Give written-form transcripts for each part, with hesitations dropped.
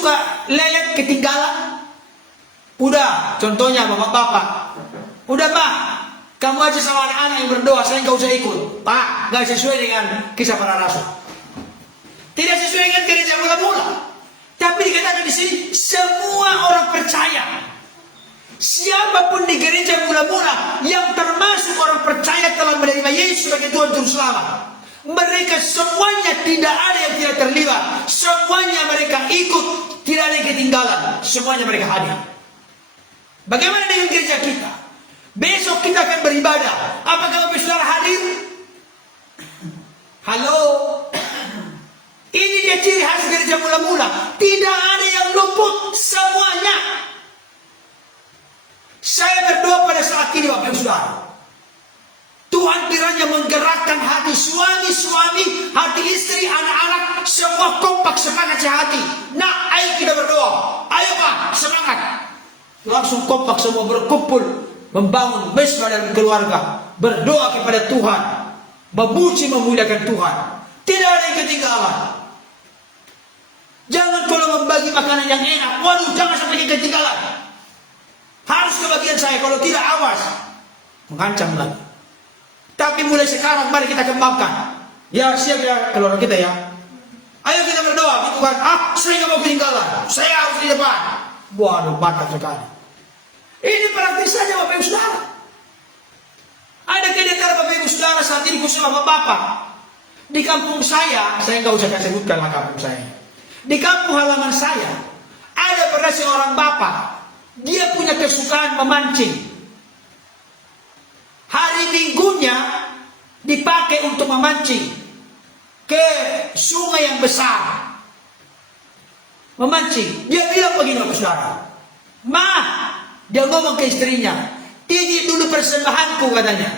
suka lelet ketinggalan? Udah, contohnya bapak-bapak. Udah Pak, kamu aja sama anak-anak yang berdoa, saya nggak usah ikut. Pak, nggak sesuai dengan kisah para rasul. Tidak sesuai dengan gereja mula-mula. Tapi dikatakan di sini, semua orang percaya. Siapapun di gereja mula-mula yang termasuk orang percaya telah menerima Yesus sebagai Tuhan Juru Selamat. Mereka semuanya tidak ada yang tidak terlibat. Semuanya mereka ikut, tidak ada yang ketinggalan. Semuanya mereka hadir. Bagaimana dengan gereja kita? Besok kita akan beribadah. Apakah Bapak Saudara hadir? Halo? Ini dia ciri khas gereja mula-mula. Tidak ada yang luput, semuanya. Saya berdoa pada saat ini Bapak Saudara. Tuhan kiranya menggerakkan hati suami-suami, hati istri, anak-anak, semua kompak semangat sehati. Nah, ayo kita berdoa. Ayo Pak, semangat. Langsung kompak semua berkumpul, membangun mesbah dalam keluarga, berdoa kepada Tuhan, memuji memuliakan Tuhan. Tidak ada yang ketinggalan. Jangan kalau membagi makanan yang enak, waduh jangan sampai ketinggalan. Harus kebagian saya, kalau tidak awas, mengancam lagi. Tapi mulai sekarang mari kita kembangkan. Ya siap ya keluarga kita ya. Ayo kita berdoa gitu kan. Saya nggak mau ketinggalan. Saya harus di depan. Waduh mantap sekali. Ini praktis saja Bapak Ibu Saudara. Ada di antara Bapak Ibu Saudara saat ini khusus bapak-bapak. Di kampung saya nggak usah sebutkan lah kampung saya. Di kampung halaman saya ada pernah seorang bapak. Dia punya kesukaan memancing. Hari Minggunya dipakai untuk memancing ke sungai yang besar. Memancing. Dia bilang begini Bapak Saudara. Dia ngomong ke istrinya, titip dulu persembahanku katanya.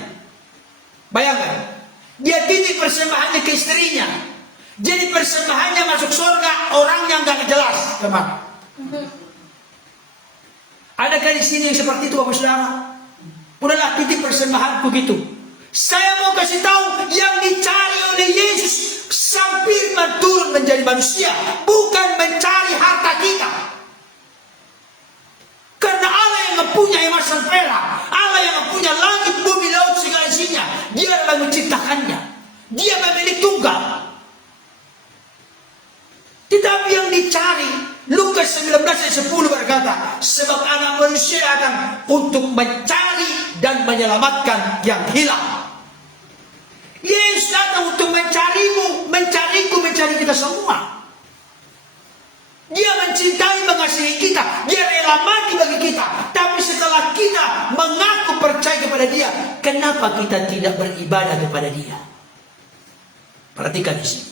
Bayangkan. Dia titip persembahannya ke istrinya. Jadi persembahannya masuk surga, orangnya nggak jelas, teman. Adakah di sini yang seperti itu Bapak Saudara? Udahlah titip persembahanku gitu. Saya mau kasih tahu yang dicari oleh Yesus sang firman turun menjadi manusia, bukan mencari harta kita. Karena Allah yang mempunyai emas dan perak, Allah yang mempunyai langit, bumi, laut segala isinya, Dia adalah menciptakannya. Dia pemilik tunggal. Tetapi yang dicari, Lukas 19 ayat 10 berkata, sebab anak manusia datang untuk mencari dan menyelamatkan yang hilang. Yesus datang untuk mencarimu, mencariku, mencari kita semua. Dia mencintai, mengasihi kita. Dia rela mati bagi kita. Tapi setelah kita mengaku percaya kepada Dia, kenapa kita tidak beribadah kepada Dia? Perhatikan di sini.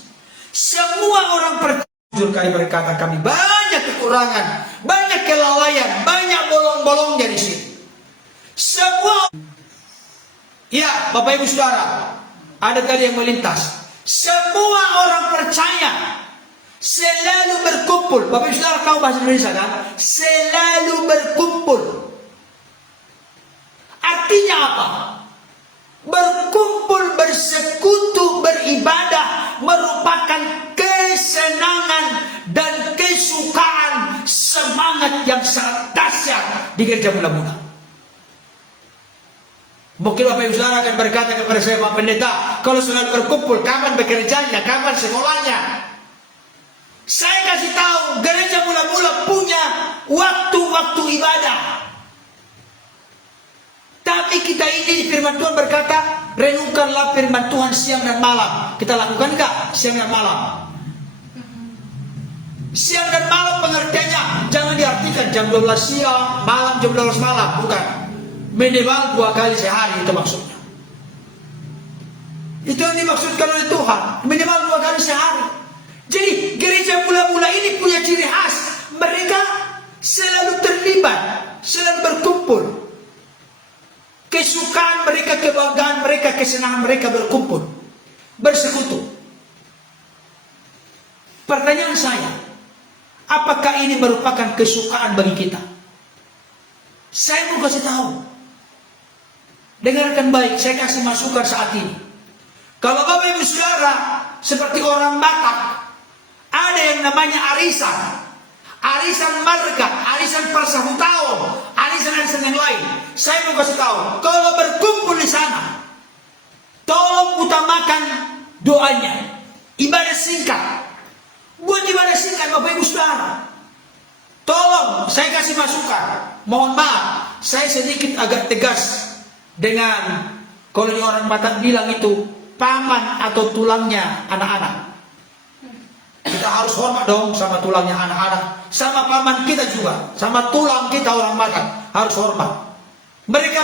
Semua orang percaya. Jujur kali berkata kami banyak kekurangan, banyak kelalaian, banyak bolong-bolongnya di sini. Semua, ya Bapak Ibu Saudara, ada tadi yang melintas. Semua orang percaya selalu berkumpul. Bapak Ibu Saudara tahu bahasa Indonesia kan? Selalu berkumpul. Artinya apa? Berkumpul, bersekutu, beribadah merupakan kesenangan dan kesukaan, semangat yang sangat dahsyat di gereja mula-mula. Mungkin Bapak Ibu Saudara akan berkata kepada saya, Pak Pendeta, kalau selalu berkumpul, kapan bekerjanya, kapan sekolahnya? Saya kasih tahu, gereja mula-mula punya waktu-waktu ibadah. Tapi kita ini di firman Tuhan berkata, renungkanlah firman Tuhan siang dan malam. Kita lakukan enggak siang dan malam? Siang dan malam pengertiannya jangan diartikan jam 12 siang, malam jam 12 malam, bukan. Minimal 2 kali sehari itu maksudnya. Itu yang dimaksudkan oleh Tuhan, minimal 2 kali sehari. Jadi gereja mula-mula ini punya ciri khas, mereka selalu terlibat, selalu berkumpul. Kesukaan mereka, kebanggaan mereka, kesenangan mereka berkumpul, bersekutu. Pertanyaan saya, apakah ini merupakan kesukaan bagi kita? Saya mau kasih tahu. Dengarkan baik, saya kasih masukan saat ini. Kalau Bapak Ibu Saudara seperti orang Batak, ada yang namanya arisan. arisan marga, arisan persahut tahun, arisan-arisan yang lain. Saya mau kasih tahu, kalau berkumpul di sana, tolong utamakan doanya. Ibadah singkat. Buat ibadah singkat Bapak Ibu Saudara. Tolong, saya kasih masukan. Mohon maaf, saya sedikit agak tegas dengan kalau orang Batak bilang itu paman atau tulangnya anak-anak. Kita harus hormat dong sama tulangnya anak-anak, sama paman kita juga, sama tulang kita orang Batak harus hormat. Mereka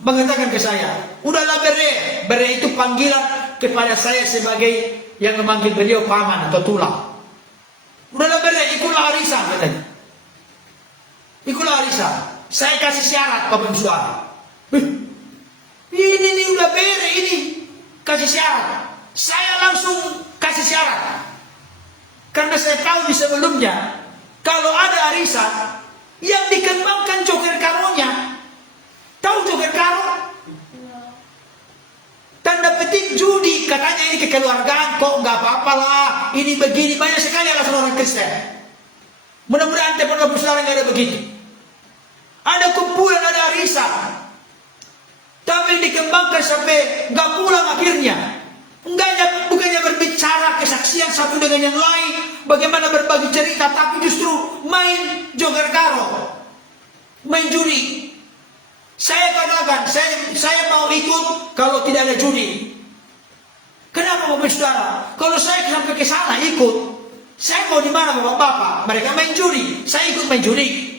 mengatakan ke saya, udahlah bere, bere itu panggilan kepada saya sebagai yang memanggil beliau paman atau tulang. Udahlah bere, ikutlah arisan katanya. Ikutlah arisan. Saya kasih syarat Bapak Ibu Saudara. Ini udah bere ini kasih syarat. Saya langsung kasih syarat. Karena saya tahu di sebelumnya kalau ada arisan yang dikembangkan joker karonya. Tahu joker karo? Tanda petik judi, katanya ini kekeluargaan kok nggak apa-apa lah. Ini begini, banyak sekali alasan orang Kristen. Mudah-mudahan teman Bapak Saudara nggak ada begitu. Ada kumpulan, ada arisan, tapi dikembangkan sampai nggak pulang akhirnya. Bukannya berbicara kesaksian satu dengan yang lain, bagaimana berbagi cerita, tapi justru main joker karo, main judi. Saya katakan, saya mau ikut kalau tidak ada judi. Kenapa Bapak Saudara? Kalau saya sampai ke sana ikut, saya mau di mana Bapak-bapak? Mereka main judi, saya ikut main judi.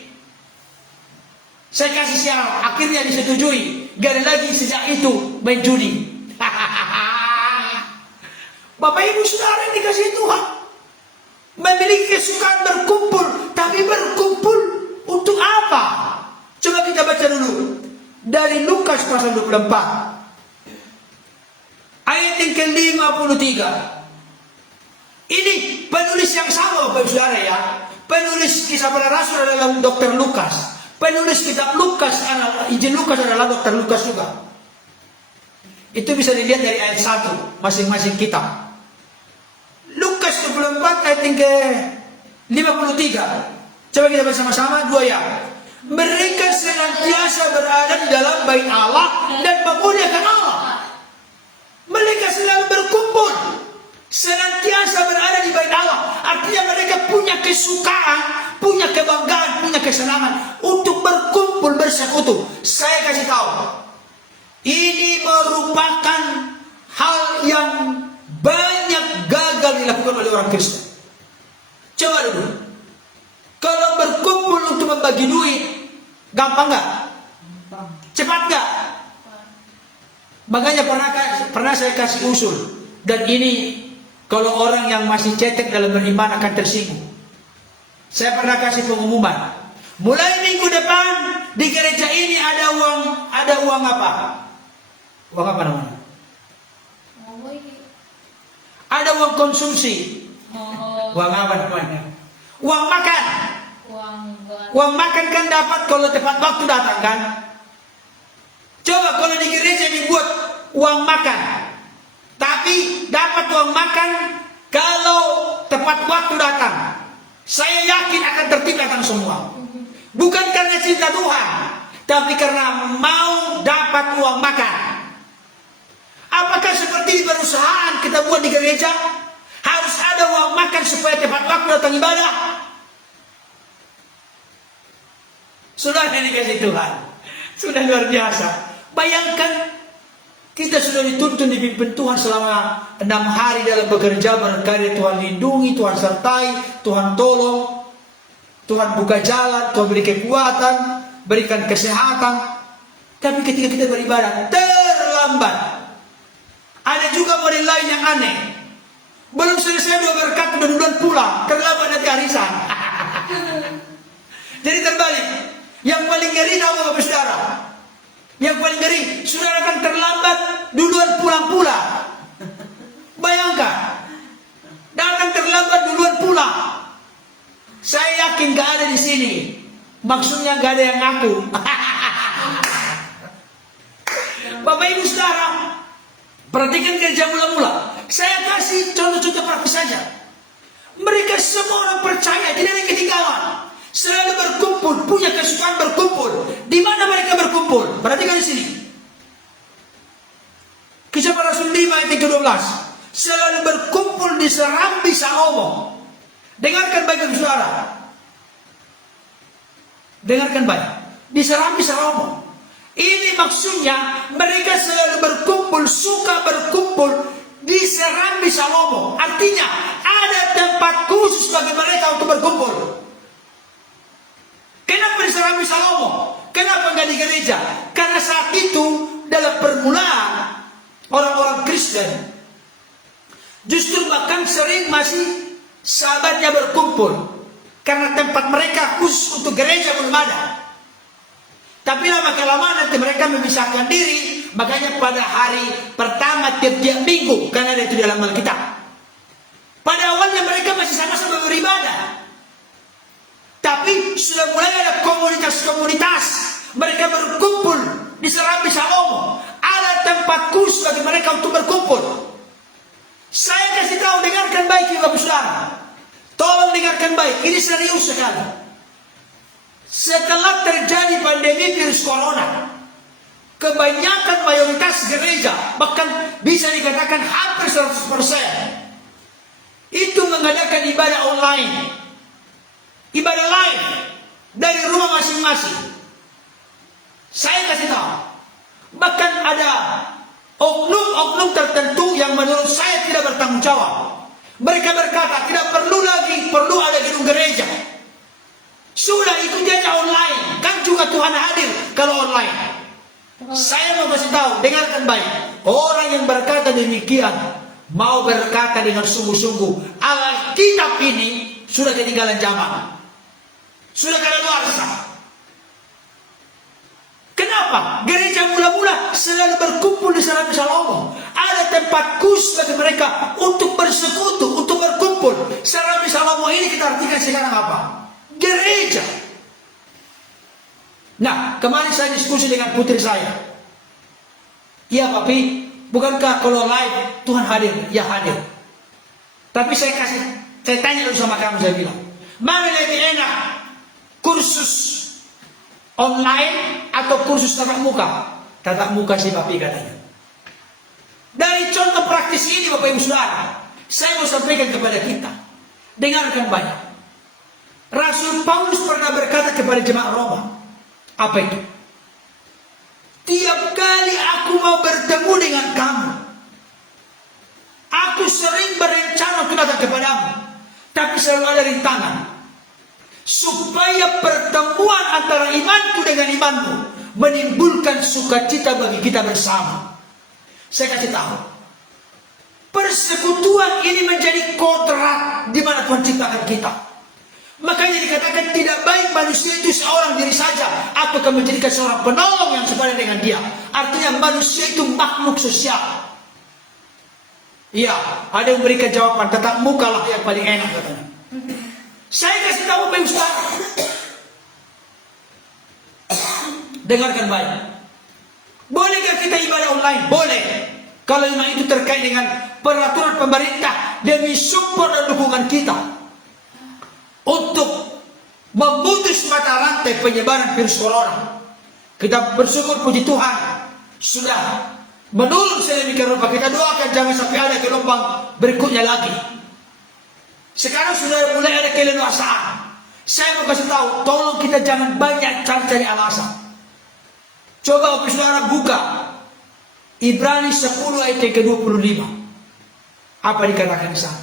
Saya kasih syarat, akhirnya disetujui. Gak ada lagi sejak itu main judi. Bapak Ibu Saudara yang dikasih Tuhan, memiliki kesukaan berkumpul, tapi berkumpul untuk apa? Coba kita baca dulu dari Lukas pasal 24 ayat yang ke-53. Ini penulis yang sama Bapak Ibu Saudara ya. Penulis kisah para rasul adalah Dr. Lukas. Penulis kitab Lukas, Injil Lukas adalah Dr. Lukas juga. Itu bisa dilihat dari ayat 1 masing-masing kitab. Lukas 24 ayat yang ke-53. Coba kita bersama-sama 2 ya. Mereka senantiasa berada di dalam bait Allah dan memuliakan Allah. Mereka selalu berkumpul, senantiasa berada di bait Allah. Artinya mereka punya kesukaan, punya kebanggaan, punya kesenangan untuk berkumpul bersekutu. Saya kasih tahu, ini merupakan hal yang banyak gagal dilakukan oleh orang Kristen. Coba dulu, kalau berkumpul untuk membagi duit, gampang nggak? Cepat nggak? Makanya pernah saya kasih usul, dan ini kalau orang yang masih cetek dalam beriman akan tersinggung. Saya pernah kasih pengumuman, mulai minggu depan di gereja ini ada uang apa? Uang apa namanya? Ada uang konsumsi. Uang apa namanya? Uang makan. Uang makan kan dapat kalau tepat waktu datang kan? Coba kalau di gereja dibuat uang makan, tapi dapat uang makan kalau tepat waktu datang. Saya yakin akan tertib datang semua. Bukan karena cinta Tuhan, tapi karena mau dapat uang makan. Apakah seperti di perusahaan kita buat di gereja? Harus ada uang makan supaya tepat waktu datang ibadah. Sudah dikasih Tuhan. Sudah luar biasa. Bayangkan, kita sudah dituntun dipimpin Tuhan selama 6 hari dalam bekerja, berkarya. Tuhan lindungi, Tuhan sertai, Tuhan tolong, Tuhan buka jalan, Tuhan beri kekuatan, berikan kesehatan. Tapi ketika kita beribadah terlambat. Ada juga model lain yang aneh. Belum selesai 2 berkat, udah duluan pulang, terlambat nanti arisan. Jadi terbalik. Yang paling ngeri tahu Bapak Saudara? Yang paling ngeri, saudara akan terlambat, duluan pulang-pulang. Bayangkan, datang terlambat, duluan pulang. Saya yakin gak ada di sini. Maksudnya gak ada yang ngaku. Bapak Ibu Saudara, perhatikan gereja mula-mula. Saya kasih contoh-contoh praktis saja. Mereka semua orang percaya, tidak ada yang ketinggalan. Selalu berkumpul, punya kesukaan berkumpul. Di mana mereka berkumpul? Perhatikan di sini. Kisah Para Rasul 5 ayat ke-12. Selalu berkumpul di Serambi Salomo. Dengarkan baik saudara. Dengarkan baik. Di Serambi Salomo. Ini maksudnya mereka selalu berkumpul, suka berkumpul di Serambi Salomo. Artinya ada tempat khusus bagi mereka untuk berkumpul. Kenapa di Serambi Salomo? Kenapa nggak di gereja? Karena saat itu dalam permulaan orang-orang Kristen justru bahkan sering masih sahabatnya berkumpul. Karena tempat mereka khusus untuk gereja belum ada. Tapi lama-kelamaan nanti mereka memisahkan diri. Makanya pada hari pertama tiap-tiap minggu, karena ada itu dalam Alkitab. Pada awalnya mereka masih sama-sama beribadah. Tapi sudah mulai ada komunitas-komunitas. Mereka berkumpul di Serambi Salomo. Ada tempat khusus bagi mereka untuk berkumpul. Saya kasih tahu, dengarkan baik Bapak Saudara. Tolong dengarkan baik, ini serius sekali. Setelah terjadi pandemi virus corona, kebanyakan mayoritas gereja, bahkan bisa dikatakan hampir 100%, itu mengadakan ibadah online. Ibadah live dari rumah masing-masing. Saya kasih tahu, bahkan ada oknum-oknum tertentu yang menurut saya tidak bertanggung jawab. Mereka berkata tidak perlu ada gedung gereja. Sudah ikut aja online, kan juga Tuhan hadir kalau online. Saya mau kasih tahu, dengarkan baik. Orang yang berkata demikian mau berkata dengan sungguh-sungguh, Alkitab ini sudah ketinggalan zaman. Sudah kadaluarsa. Kenapa? Gereja mula-mula selalu berkumpul di Serambi Salomo. Ada tempat khusus bagi mereka untuk bersekutu, untuk berkumpul. Serambi Salomo ini kita artikan sekarang apa? Gereja. Nah, kemarin saya diskusi dengan putri saya. Iya papi, bukankah kalau live Tuhan hadir? Ya hadir. Tapi saya tanya dulu sama kamu, saya bilang, mana lebih enak? Kursus online atau kursus tatap muka? Tatap muka sih papi katanya. Dari contoh praktis ini Bapak Ibu Saudara, saya mau sampaikan kepada kita. Dengarkan banyak. Rasul Paulus pernah berkata kepada jemaat Roma. Apa itu? Tiap kali aku mau bertemu dengan kamu, aku sering berencana untuk datang kepadamu, tapi selalu ada rintangan. Supaya pertemuan antara imanku dengan imanmu menimbulkan sukacita bagi kita bersama. Saya kasih tahu, persekutuan ini menjadi kodrat di mana Tuhan ciptakan kita. Makanya dikatakan tidak baik manusia itu seorang diri saja, aku akan menjadikan seorang penolong yang sepadan dengan dia. Artinya manusia itu makhluk sosial. Iya, ada yang memberikan jawaban, tatap muka lah yang paling enak katanya. Saya kasih tahu Bapak Ibu Saudara. Dengarkan baik. Bolehkah kita ibadah online? Boleh. Kalau memang itu terkait dengan peraturan pemerintah demi support dan dukungan kita untuk memutus mata rantai penyebaran virus corona. Kita bersyukur puji Tuhan sudah menurun sedemikian rupa. Kita doakan jangan sampai ada gelombang berikutnya lagi. Sekarang sudah mulai ada keleluasaan. Saya mau kasih tahu, tolong kita jangan banyak cari alasan. Coba Bapak Saudara buka Ibrani 10 ayat ke-25. Apa dikatakan di sana?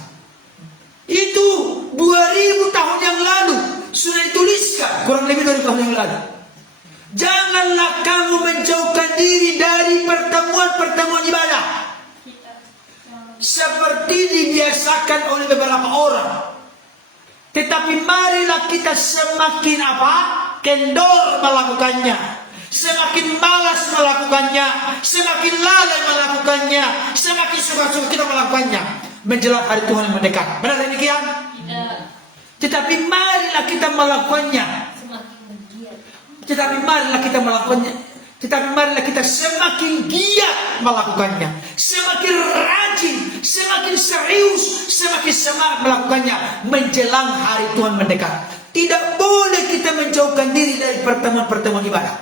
Itu 2000 tahun yang lalu sudah dituliskan, kurang lebih 2000 tahun yang lalu. Janganlah kamu menjauhkan diri dari pertemuan-pertemuan ibadah seperti dibiasakan oleh beberapa orang. Tetapi marilah kita semakin kendor melakukannya, semakin malas melakukannya, semakin lalai melakukannya, semakin suka-suka kita melakukannya menjelang hari Tuhan yang mendekat. Benar demikian? Tidak. Tetapi marilah kita melakukannya. Tetapi marilah kita melakukannya. Tetapi marilah kita semakin giat melakukannya, semakin rajin, semakin serius, semakin semangat melakukannya menjelang hari Tuhan mendekat. Tidak boleh kita menjauhkan diri dari pertemuan-pertemuan ibadah.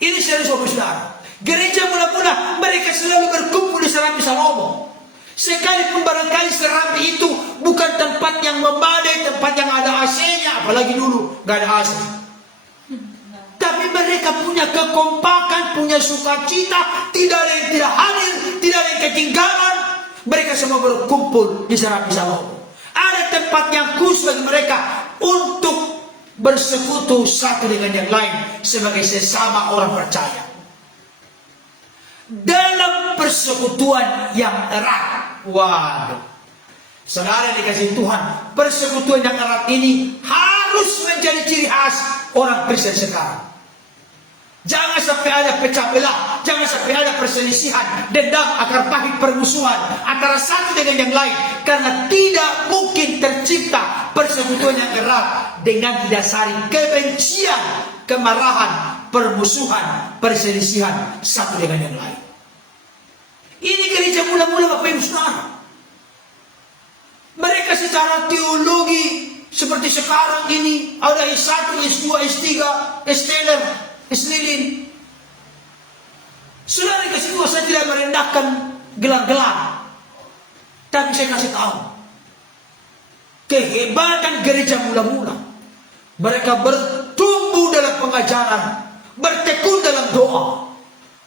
Ini serius saudara. Gereja mula-mula mereka selalu berkumpul di Serambi Salomo. Sekalipun barangkali Serambi itu bukan tempat yang memadai, tempat yang ada AC-nya, apalagi dulu nggak ada AC. Tapi mereka punya kekompakan, punya sukacita, tidak ada yang tidak hadir, tidak ada yang ketinggalan. Mereka semua berkumpul di Serambi Salomo. Ada tempat yang khusus bagi mereka untuk bersekutu satu dengan yang lain sebagai sesama orang percaya. Dalam persekutuan yang erat. Waduh. Saudara dikasih Tuhan, persekutuan yang erat ini harus menjadi ciri khas orang Kristen sekarang. Jangan sampai ada pecah belah, jangan sampai ada perselisihan, dendam, akar pahit, permusuhan antara satu dengan yang lain. Karena tidak mungkin tercipta persekutuan yang erat dengan didasari kebencian, kemarahan, permusuhan, perselisihan satu dengan yang lain. Ini gereja mula-mula Bapak Ibu Saudara. Mereka secara teologi seperti sekarang ini ada S1, S2, S3, S-teler, S-lilin. Saudara kasih tahu, saya tidak merendahkan gelar-gelar, tapi saya kasih tahu kehebatan gereja mula-mula. Mereka bertumbuh dalam pengajaran, bertekun dalam doa.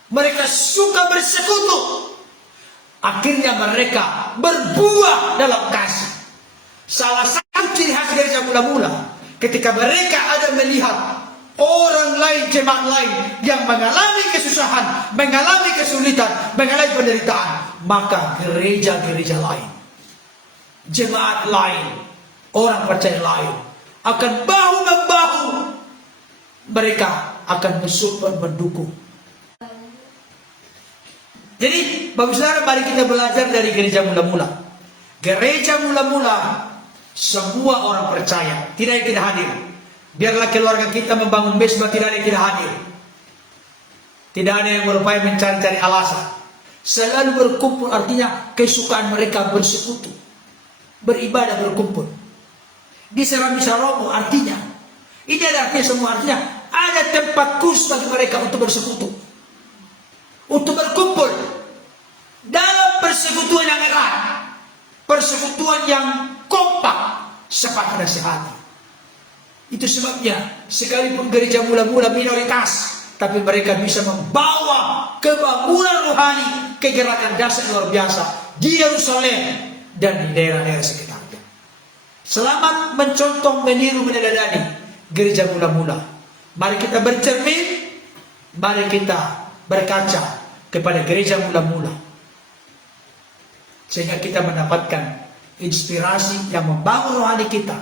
Mereka suka bersekutu. Akhirnya mereka berbuah dalam kasih. Salah satu ciri khas gereja mula-mula, ketika mereka ada melihat orang lain, jemaat lain yang mengalami kesusahan, mengalami kesulitan, mengalami penderitaan, maka gereja-gereja lain, jemaat lain, orang percaya lain akan bahu-membahu. Mereka akan mensupport, mendukung. Jadi, Bapak Saudara, mari kita belajar dari gereja mula-mula. Gereja mula-mula, semua orang percaya, tidak yang tidak hadir. Biarlah keluarga kita membangun mesbah, tidak ada yang tidak hadir. Tidak ada yang berupaya mencari-cari alasan. Selalu berkumpul, artinya kesukaan mereka bersekutu, beribadah, berkumpul. Di Serambi Salomo artinya, ini ada artinya semua, artinya ada tempat khusus bagi mereka untuk bersekutu, untuk berkumpul dalam persekutuan yang erat, persekutuan yang kompak, sepakat dan sehati. Itu sebabnya sekalipun gereja mula-mula minoritas, tapi mereka bisa membawa kebangunan rohani, kegerakan dasar luar biasa di Yerusalem dan di daerah-daerah sekitarnya. Selamat mencontoh, meniru, meneladani gereja mula-mula. Mari kita bercermin, mari kita berkaca kepada gereja mula-mula, sehingga kita mendapatkan inspirasi yang membangun rohani kita,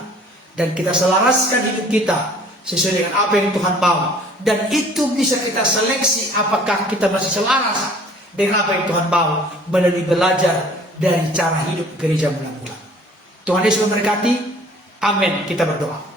dan kita selaraskan hidup kita sesuai dengan apa yang Tuhan mau. Dan itu bisa kita seleksi apakah kita masih selaras dengan apa yang Tuhan mau melalui belajar dari cara hidup gereja mula-mula. Tuhan Yesus memberkati. Amin. Kita berdoa.